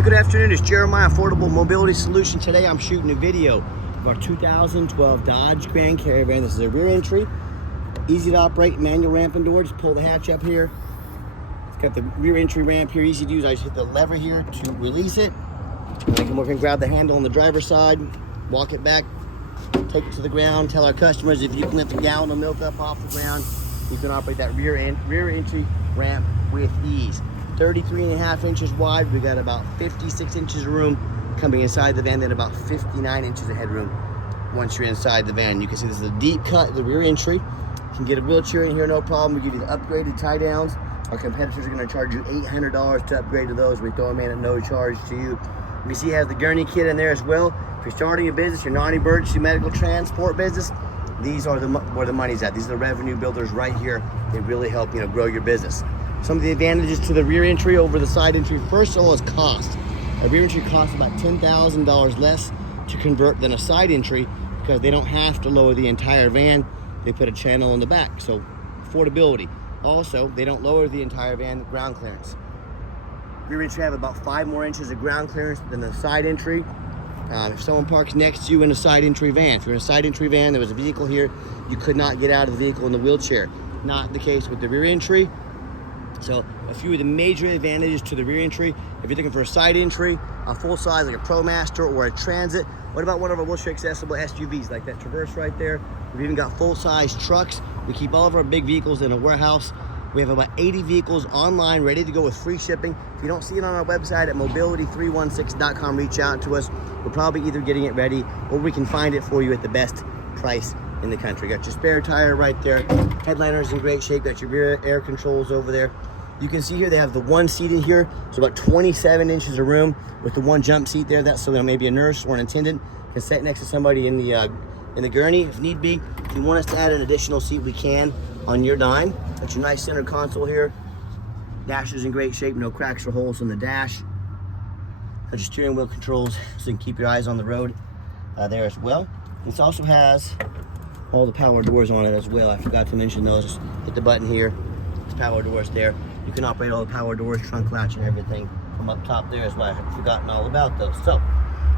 Hey, good afternoon. It's Jeremiah, Affordable Mobility Solution. Today I'm shooting a video of our 2012 Dodge Grand Caravan. This is a rear entry, easy to operate, manual ramp and door. Just pull the hatch up here. It's got the rear entry ramp here, easy to use. I just hit the lever here to release it. And I come over and grab the handle on the driver's side, walk it back, take it to the ground, tell our customers if you can lift a gallon of milk up off the ground, you can operate that rear entry ramp with ease. 33.5 inches wide. We got about 56 inches of room coming inside the van, then about 59 inches of headroom once you're inside the van. You can see this is a deep cut, the rear entry. You can get a wheelchair in here, no problem. We give you the upgraded tie downs. Our competitors are going to charge you $800 to upgrade to those. We throw them in at no charge to you. You can see it has the Gurney kit in there as well. If you're starting a business, your non-emergency medical transport business, these are where the money's at. These are the revenue builders right here. They really help grow your business. Some of the advantages to the rear entry over the side entry, first of all, is cost. A rear entry costs about $10,000 less to convert than a side entry because they don't have to lower the entire van. They put a channel in the back, so affordability. Also, they don't lower the entire van ground clearance. Rear entry have about 5 more inches of ground clearance than the side entry. If someone parks next to you in a side entry van, if you're in a side entry van, there was a vehicle here, you could not get out of the vehicle in the wheelchair. Not the case with the rear entry. So a few of the major advantages to the rear entry. If you're looking for a side entry, a full size like a ProMaster or a Transit, what about one of our wheelchair accessible SUVs like that Traverse right there? We've even got full size trucks. We keep all of our big vehicles in a warehouse. We have about 80 vehicles online ready to go with free shipping. If you don't see it on our website at mobility316.com, reach out to us. We're probably either getting it ready or we can find it for you at the best price in the country. Got your spare tire right there. Headliner's in great shape. Got your rear air controls over there. You can see here they have the one seat in here, so about 27 inches of room with the one jump seat there. That's so that maybe a nurse or an attendant can sit next to somebody in the gurney if need be. If you want us to add an additional seat, we can on your dime. Got your nice center console here. Dash is in great shape, no cracks or holes in the dash. Got your steering wheel controls so you can keep your eyes on the road there as well. This also has all the power doors on it as well. I forgot to mention those. Just hit the button here. There's power doors there. You can operate all the power doors, trunk latch, and everything from up top there as well. I've forgotten all about those. So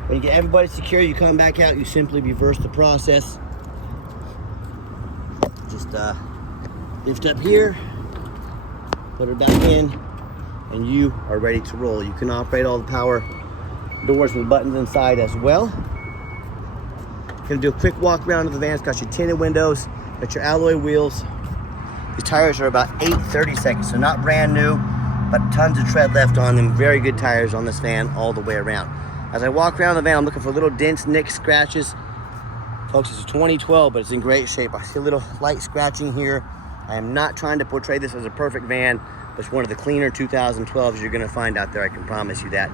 when you get everybody secure, you come back out, you simply reverse the process. Just lift up here, put her back in, and you are ready to roll. You can operate all the power doors with buttons inside as well. Gonna do a quick walk around of the van. It's got your tinted windows, got your alloy wheels. These tires are about 8/32, so not brand new, but tons of tread left on them. Very good tires on this van all the way around. As I walk around the van, I'm looking for little dents, nicks, scratches. Folks, it's a 2012, but it's in great shape. I see a little light scratching here. I am not trying to portray this as a perfect van, but it's one of the cleaner 2012s you're gonna find out there, I can promise you that.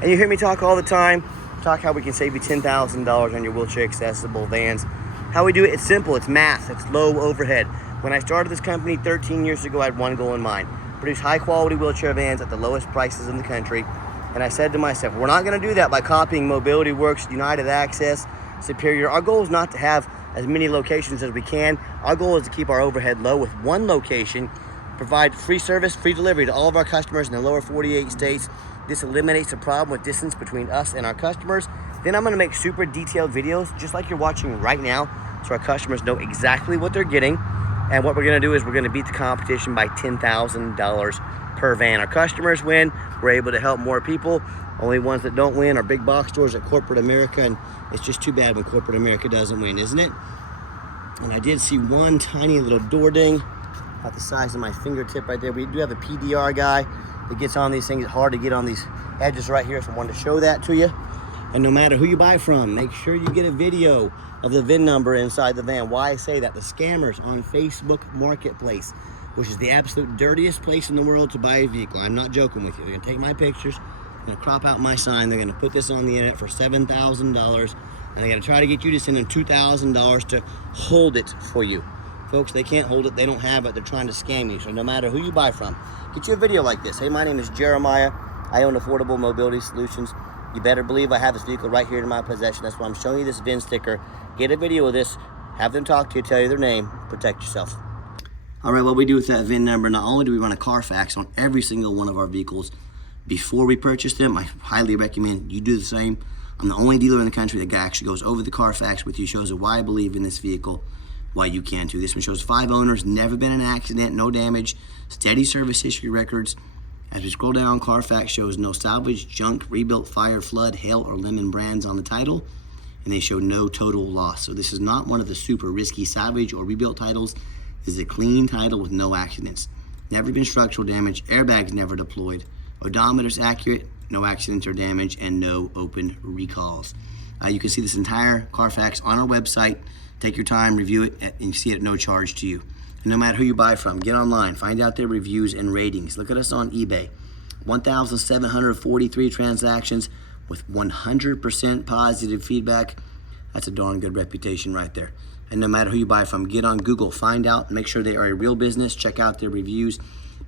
And you hear me talk all the time, talk how we can save you $10,000 on your wheelchair accessible vans. How we do it, it's simple, it's math, it's low overhead. When I started this company 13 years ago, I had one goal in mind: produce high quality wheelchair vans at the lowest prices in the country. And I said to myself, we're not gonna do that by copying Mobility Works, United Access, Superior. Our goal is not to have as many locations as we can. Our goal is to keep our overhead low with one location, provide free service, free delivery to all of our customers in the lower 48 states. This eliminates the problem with distance between us and our customers. Then I'm gonna make super detailed videos, just like you're watching right now, so our customers know exactly what they're getting. And what we're gonna do is we're gonna beat the competition by $10,000 per van. Our customers win, we're able to help more people. Only ones that don't win are big box stores at corporate America, and it's just too bad when corporate America doesn't win, isn't it? And I did see one tiny little door ding, about the size of my fingertip right there. We do have a PDR guy that gets on these things. It's hard to get on these edges right here, so I wanted to show that to you. And no matter who you buy from, make sure you get a video of the VIN number inside the van. Why I say that: the scammers on Facebook Marketplace, which is the absolute dirtiest place in the world to buy a vehicle. I'm not joking with you. They're gonna take my pictures, they're gonna crop out my sign, they're gonna put this on the internet for $7,000, and they're gonna try to get you to send them $2,000 to hold it for you. Folks, they can't hold it, they don't have it, they're trying to scam you. So no matter who you buy from, get you a video like this. Hey, my name is Jeremiah. I own Affordable Mobility Solutions. You better believe I have this vehicle right here in my possession. That's why I'm showing you this VIN sticker. Get a video of this, have them talk to you, tell you their name, protect yourself. All right, what we do with that VIN number, not only do we run a Carfax on every single one of our vehicles, before we purchase them. I highly recommend you do the same. I'm the only dealer in the country that actually goes over the Carfax with you, shows you why I believe in this vehicle, why you can too. This one shows 5 owners, never been in an accident, no damage, steady service history records. As we scroll down, Carfax shows no salvage, junk, rebuilt, fire, flood, hail, or lemon brands on the title, and they show no total loss. So this is not one of the super risky salvage or rebuilt titles. This is a clean title with no accidents. Never been structural damage, airbags never deployed, odometer's accurate, no accidents or damage, and no open recalls. You can see this entire Carfax on our website. Take your time, review it, and see it at no charge to you. And no matter who you buy from, get online, find out their reviews and ratings. Look at us on eBay. 1,743 transactions with 100% positive feedback. That's a darn good reputation right there. And no matter who you buy from, get on Google, find out, make sure they are a real business, check out their reviews.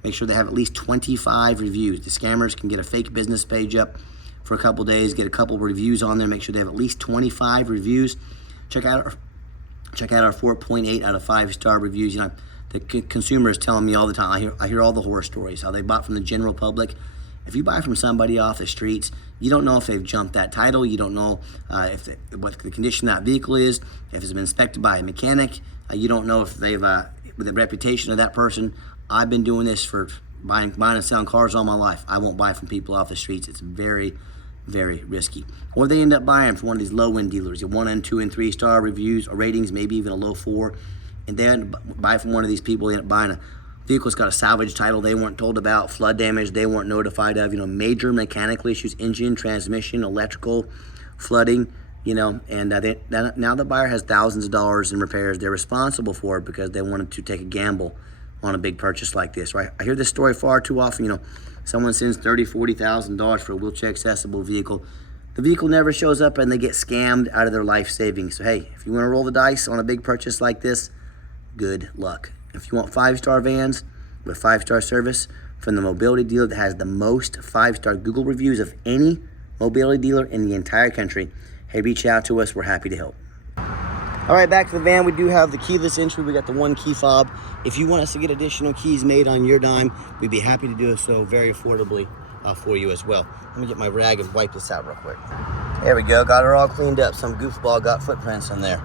Make sure they have at least 25 reviews. The scammers can get a fake business page up for a couple days, get a couple reviews on there. Make sure they have at least 25 reviews. Check out our 4.8 out of 5-star reviews. You know, the consumer is telling me all the time. I hear all the horror stories, how they bought from the general public. If you buy from somebody off the streets, you don't know if they've jumped that title. You don't know what the condition of that vehicle is, if it's been inspected by a mechanic. You don't know if they've, with the reputation of that person. I've been doing this for buying and selling cars all my life. I won't buy from people off the streets. It's very, very risky. Or they end up buying from one of these low-end dealers, your 1 and 2 and 3-star reviews or ratings, maybe even a low 4. And then buy from one of these people, they end up buying a vehicle that's got a salvage title they weren't told about, flood damage they weren't notified of, you know, major mechanical issues, engine, transmission, electrical, flooding, you know, and now the buyer has thousands of dollars in repairs they're responsible for because they wanted to take a gamble on a big purchase like this, right? I hear this story far too often. You know, someone sends $30,000, $40,000 for a wheelchair accessible vehicle. The vehicle never shows up and they get scammed out of their life savings. So hey, if you want to roll the dice on a big purchase like this, good luck. If you want 5-star vans with 5-star service from the mobility dealer that has the most 5-star Google reviews of any mobility dealer in the entire country, hey, reach out to us. We're happy to help. All right, back to the van. We do have the keyless entry. We got the 1 key fob. If you want us to get additional keys made on your dime, we'd be happy to do so very affordably for you as well. Let me get my rag and wipe this out real quick. There we go. Got her all cleaned up. Some goofball got footprints on there.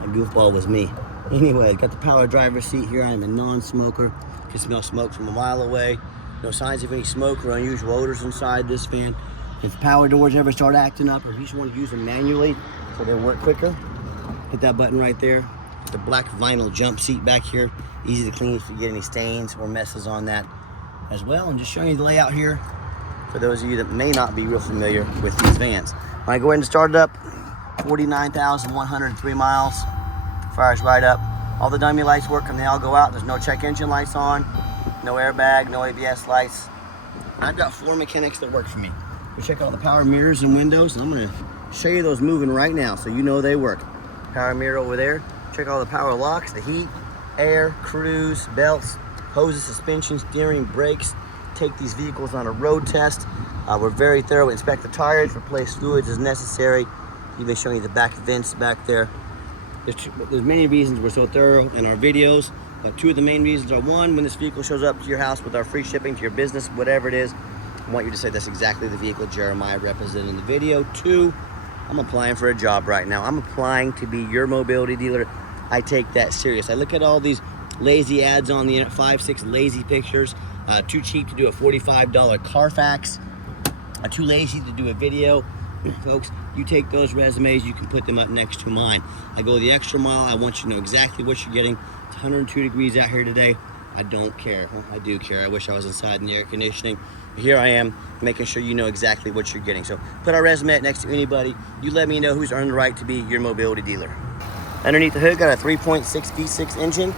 And goofball was me. Anyway, got the power driver's seat here. I'm a non-smoker. Can smell smoke from a mile away. No signs of any smoke or unusual odors inside this van. If the power doors ever start acting up, or if you just want to use them manually so they work quicker, hit that button right there. Get the black vinyl jump seat back here. Easy to clean if you get any stains or messes on that as well. And just showing you the layout here for those of you that may not be real familiar with these vans. When I go ahead and start it up, 49,103 miles. Fires right up. All the dummy lights work and they all go out. There's no check engine lights on, no airbag, no ABS lights. I've got 4 mechanics that work for me. We check all the power mirrors and windows, and I'm gonna show you those moving right now so you know they work. Power mirror over there. Check all the power locks, the heat, air, cruise, belts, hoses, suspension, steering, brakes. Take these vehicles on a road test. We're very thorough. Inspect the tires, replace fluids as necessary. Even showing you the back vents back there. There's many reasons we're so thorough in our videos. 2 of the main reasons are: 1, when this vehicle shows up to your house with our free shipping to your business, whatever it is, I want you to say that's exactly the vehicle Jeremiah represented in the video. 2, I'm applying for a job right now. I'm applying to be your mobility dealer. I take that serious. I look at all these lazy ads on the internet, 5, 6 lazy pictures. Too cheap to do a $45 Carfax. Too lazy to do a video. Folks, you take those resumes, you can put them up next to mine. I go the extra mile. I want you to know exactly what you're getting. It's 102 degrees out here today. I don't care. Well, I do care. I wish I was inside in the air conditioning. But here I am, making sure you know exactly what you're getting. So put our resume next to anybody. You let me know who's earned the right to be your mobility dealer. Underneath the hood, got a 3.6 V6 engine.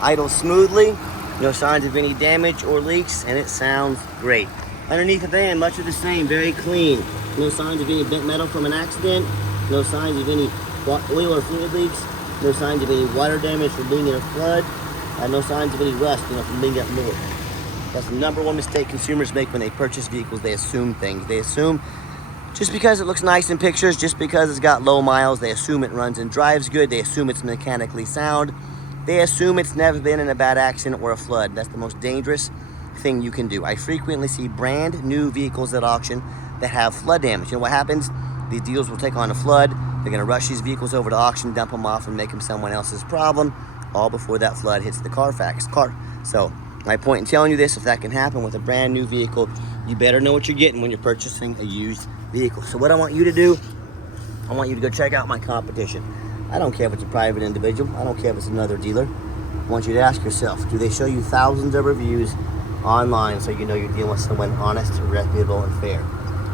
Idles smoothly. No signs of any damage or leaks, and it sounds great. Underneath the van, much of the same, very clean. No signs of any bent metal from an accident. No signs of any oil or fluid leaks. No signs of any water damage from being in a flood. No signs of any rust, from being up north. That's the #1 mistake consumers make when they purchase vehicles. They assume things. They assume just because it looks nice in pictures, just because it's got low miles, they assume it runs and drives good. They assume it's mechanically sound. They assume it's never been in a bad accident or a flood. That's the most dangerous thing you can do. I frequently see brand new vehicles at auction that have flood damage. You know what happens? These dealers will take on a flood. They're going to rush these vehicles over to auction, dump them off, and make them someone else's problem, all before that flood hits the Carfax car. So my point in telling you this, if that can happen with a brand new vehicle, you better know what you're getting when you're purchasing a used vehicle. So what I want you to do, I want you to go check out my competition. I don't care if it's a private individual. I don't care if it's another dealer. I want you to ask yourself, do they show you thousands of reviews online so you know you're dealing with someone honest, reputable, and fair?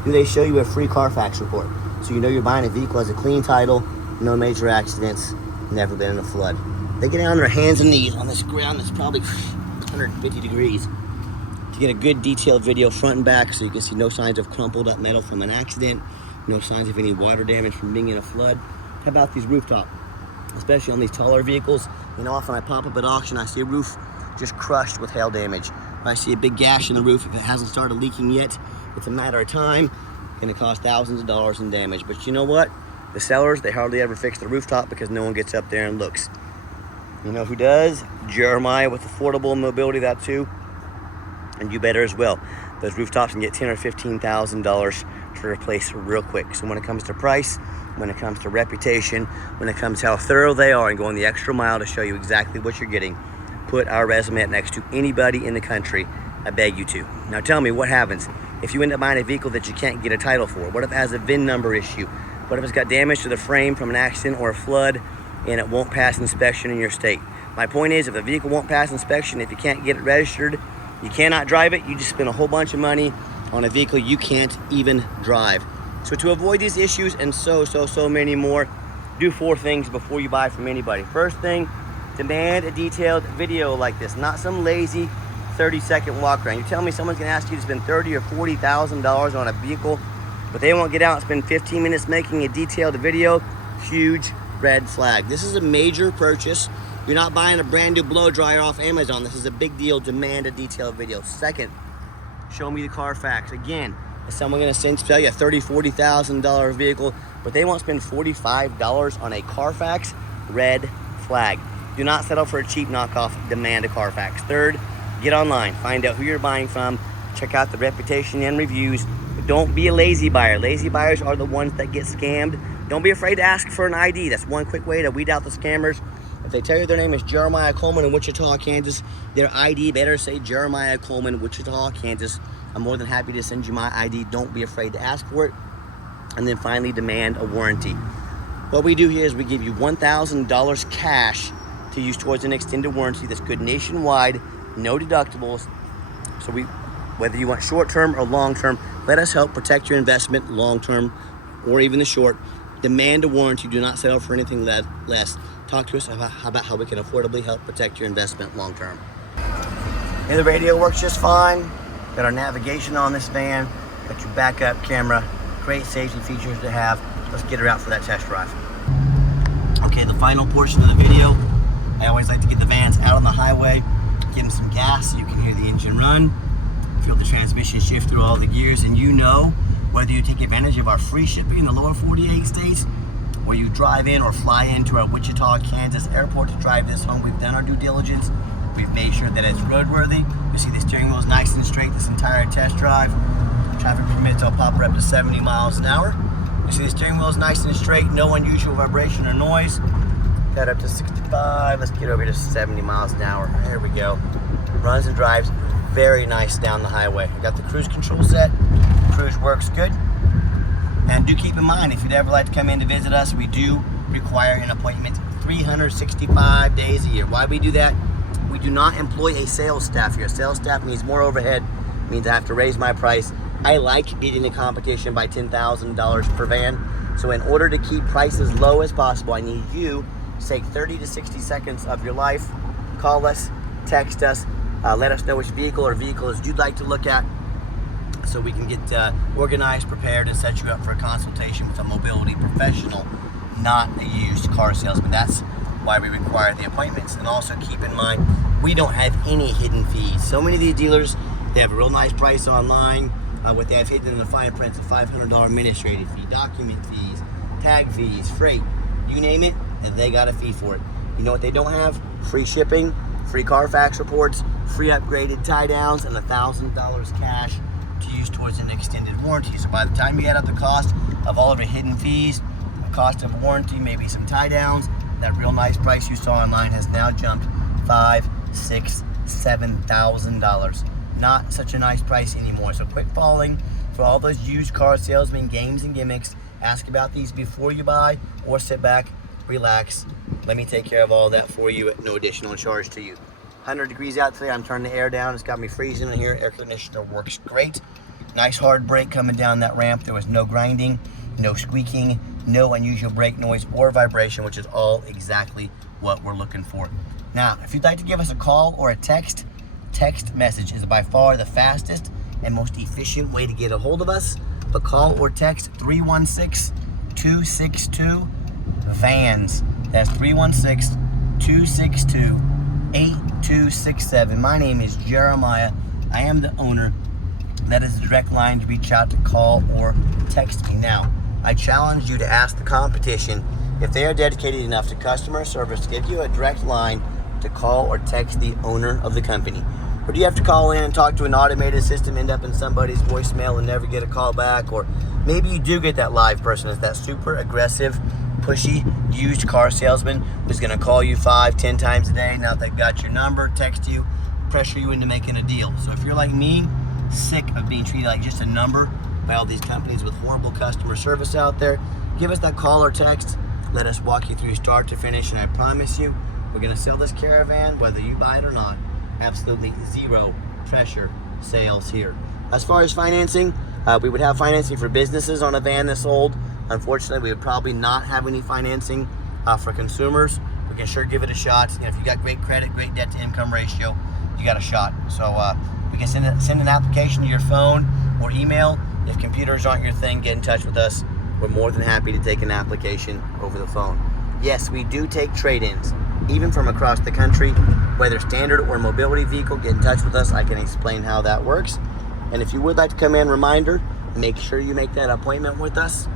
Do they show you a free Carfax report so you know you're buying a vehicle that has a clean title, no major accidents, never been in a flood? They get down on their hands and knees on this ground that's probably 150 degrees to get a good detailed video front and back so you can see no signs of crumpled up metal from an accident, no signs of any water damage from being in a flood. How about these rooftop? Especially on these taller vehicles, you know, often I pop up at auction, I see a roof just crushed with hail damage. I see a big gash in the roof. If it hasn't started leaking yet, it's a matter of time. It's gonna cost thousands of dollars in damage. But you know what? The sellers, they hardly ever fix the rooftop because no one gets up there and looks. You know who does? Jeremiah with Affordable Mobility, that too. And you better as well. Those rooftops can get $10,000 or $15,000 to replace real quick. So when it comes to price, when it comes to reputation, when it comes to how thorough they are and going the extra mile to show you exactly what you're getting, put our resume up next to anybody in the country. I beg you to. Now tell me what happens if you end up buying a vehicle that you can't get a title for. What if it has a VIN number issue? What if it's got damage to the frame from an accident or a flood and it won't pass inspection in your state? My point is, if the vehicle won't pass inspection, if you can't get it registered, you cannot drive it, you just spend a whole bunch of money on a vehicle you can't even drive. So to avoid these issues and so many more, do 4 things before you buy from anybody. First thing, demand a detailed video like this, not some lazy 30-second walk around. You tell me someone's gonna ask you to spend $30,000 or $40,000 on a vehicle, but they won't get out and spend 15 minutes making a detailed video. Huge red flag. This is a major purchase. You're not buying a brand new blow dryer off Amazon. This is a big deal. Demand a detailed video. Second, show me the Carfax. Again, is someone gonna sell you a $30,000, $40,000 vehicle, but they won't spend $45 on a Carfax? Red flag. Do not settle for a cheap knockoff. Demand a Carfax. Third, get online. Find out who you're buying from. Check out the reputation and reviews. But don't be a lazy buyer. Lazy buyers are the ones that get scammed. Don't be afraid to ask for an ID. That's one quick way to weed out the scammers. If they tell you their name is Jeremiah Coleman in Wichita, Kansas, their ID better say Jeremiah Coleman, Wichita, Kansas. I'm more than happy to send you my ID. Don't be afraid to ask for it. And then finally, demand a warranty. What we do here is we give you $1,000 cash to use towards an extended warranty that's good nationwide, no deductibles. So whether you want short-term or long-term, let us help protect your investment long-term or even the short. Demand a warranty. Do not settle for anything less. Talk to us about how we can affordably help protect your investment long-term. And the radio works just fine. Got our navigation on this van. Got your backup camera. Great safety features to have. Let's get her out for that test drive. Okay, the final portion of the video. I always like to get the vans out on the highway, give them some gas so you can hear the engine run, feel the transmission shift through all the gears, and you know whether you take advantage of our free shipping in the lower 48 states, or you drive in or fly into our Wichita, Kansas airport to drive this home. We've done our due diligence. We've made sure that it's roadworthy. You see the steering wheel is nice and straight this entire test drive. Traffic permits will pop her up to 70 miles an hour. You see the steering wheel is nice and straight, no unusual vibration or noise. Got up to 65, let's get over to 70 miles an hour. There we go. Runs and drives very nice down the highway. Got the cruise control set. Cruise works good. And do keep in mind, if you'd ever like to come in to visit us, we do require an appointment 365 days a year. Why we do that? We do not employ a sales staff here. Sales staff means more overhead, means I have to raise my price. I like beating the competition by $10,000 per van. So in order to keep prices low as possible, I need you to take 30 to 60 seconds of your life. Call us, text us, let us know which vehicle or vehicles you'd like to look at so we can get organized, prepared, and set you up for a consultation with a mobility professional, not a used car salesman. That's why we require the appointments. And also keep in mind, we don't have any hidden fees. So many of these dealers, they have a real nice price online. What they have hidden in the fine print is a $500 administrative fee, document fees, tag fees, freight, you name it, and they got a fee for it. You know what they don't have? Free shipping, free Carfax reports, free upgraded tie downs, and $1,000 cash to use towards an extended warranty. So by the time you add up the cost of all of your hidden fees, the cost of warranty, maybe some tie downs, that real nice price you saw online has now jumped $5,000, $6,000, $7,000. Not such a nice price anymore. So quit falling for all those used car salesman games and gimmicks. Ask about these before you buy, or sit back, relax. Let me take care of all that for you at no additional charge to you. 100 degrees out today. I'm turning the air down. It's got me freezing in here. Air conditioner works great. Nice hard brake coming down that ramp. There was no grinding, no squeaking, no unusual brake noise or vibration, which is all exactly what we're looking for. Now, if you'd like to give us a call or a text message is by far the fastest and most efficient way to get a hold of us. But call or text 316-262-VANS. That's 316-262-8267. My name is Jeremiah. I am the owner. That is the direct line to reach out to call or text me. Now, I challenge you to ask the competition if they are dedicated enough to customer service to give you a direct line to call or text the owner of the company. Or do you have to call in and talk to an automated system, end up in somebody's voicemail and never get a call back? Or maybe you do get that live person. It's that super aggressive, pushy, used car salesman who's going to call you 5-10 times a day. Now they've got your number, text you, pressure you into making a deal. So if you're like me, sick of being treated like just a number by all these companies with horrible customer service out there, give us that call or text. Let us walk you through start to finish, and I promise you, we're going to sell this caravan whether you buy it or not. Absolutely zero pressure sales here. As far as financing, we would have financing for businesses on a van this old. Unfortunately, we would probably not have any financing for consumers. We can sure give it a shot. You know, if you got great credit, great debt to income ratio, you got a shot. So we can send an application to your phone or email. If computers aren't your thing, get in touch with us. We're more than happy to take an application over the phone. Yes, we do take trade-ins, even from across the country, whether standard or mobility vehicle. Get in touch with us. I can explain how that works. And if you would like to come in, reminder, make sure you make that appointment with us,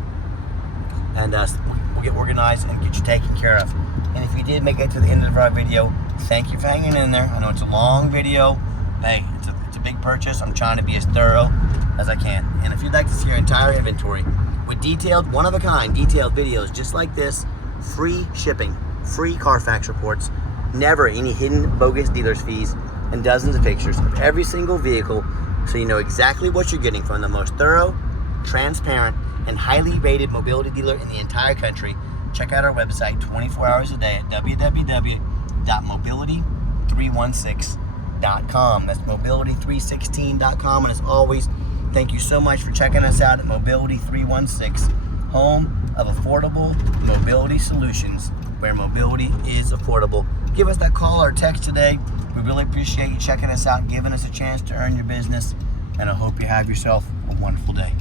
and we'll get organized and get you taken care of. And if you did make it to the end of our video, thank you for hanging in there. I know it's a long video. Hey, it's a big purchase. I'm trying to be as thorough as I can. And if you'd like to see our entire inventory with detailed, one-of-a-kind detailed videos just like this, free shipping, free Carfax reports, never any hidden bogus dealer's fees, and dozens of pictures of every single vehicle so you know exactly what you're getting from the most thorough, transparent, and highly rated mobility dealer in the entire country. Check out our website 24 hours a day at www.mobility316.com. That's mobility316.com. And as always, thank you so much for checking us out at Mobility 316, home of affordable mobility solutions, where mobility is affordable. Give us that call or text today. We really appreciate you checking us out, giving us a chance to earn your business, and I hope you have yourself a wonderful day.